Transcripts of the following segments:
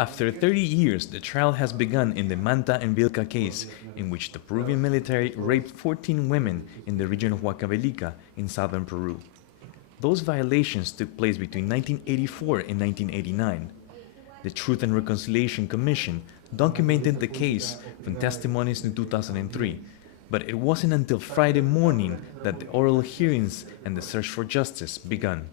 After 30 years, the trial has begun in the Manta and Vilca case, in which the Peruvian military raped 14 women in the region of Huancavelica in southern Peru. Those violations took place between 1984 and 1989. The Truth and Reconciliation Commission documented the case from testimonies in 2003, but it wasn't until Friday morning that the oral hearings and the search for justice began.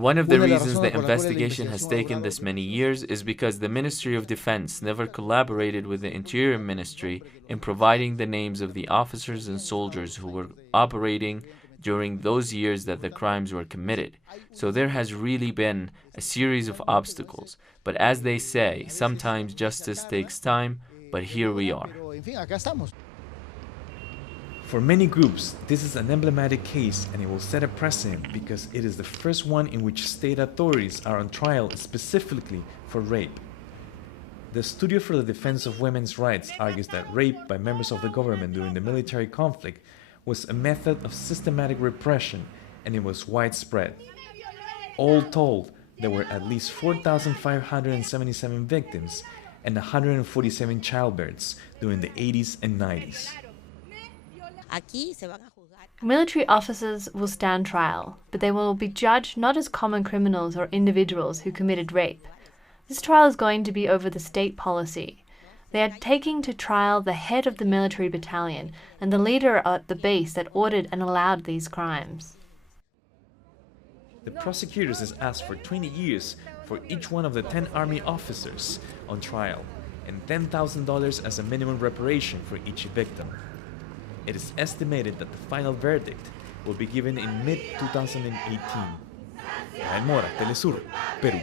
One of the reasons the investigation has taken this many years is because the Ministry of Defense never collaborated with the Interior Ministry in providing the names of the officers and soldiers who were operating during those years that the crimes were committed. So there has really been a series of obstacles. But as they say, sometimes justice takes time, but here we are. For many groups, this is an emblematic case and it will set a precedent because it is the first one in which state authorities are on trial specifically for rape. The Studio for the Defense of Women's Rights argues that rape by members of the government during the military conflict was a method of systematic repression and it was widespread. All told, there were at least 4,577 victims and 147 childbirths during the 80s and 90s. Military officers will stand trial, but they will be judged not as common criminals or individuals who committed rape. This trial is going to be over the state policy. They are taking to trial the head of the military battalion and the leader at the base that ordered and allowed these crimes. The prosecutors has asked for 20 years for each one of the 10 Army officers on trial and $10,000 as a minimum reparation for each victim. It is estimated that the final verdict will be given in mid-2018. Mora, Telesur, Peru.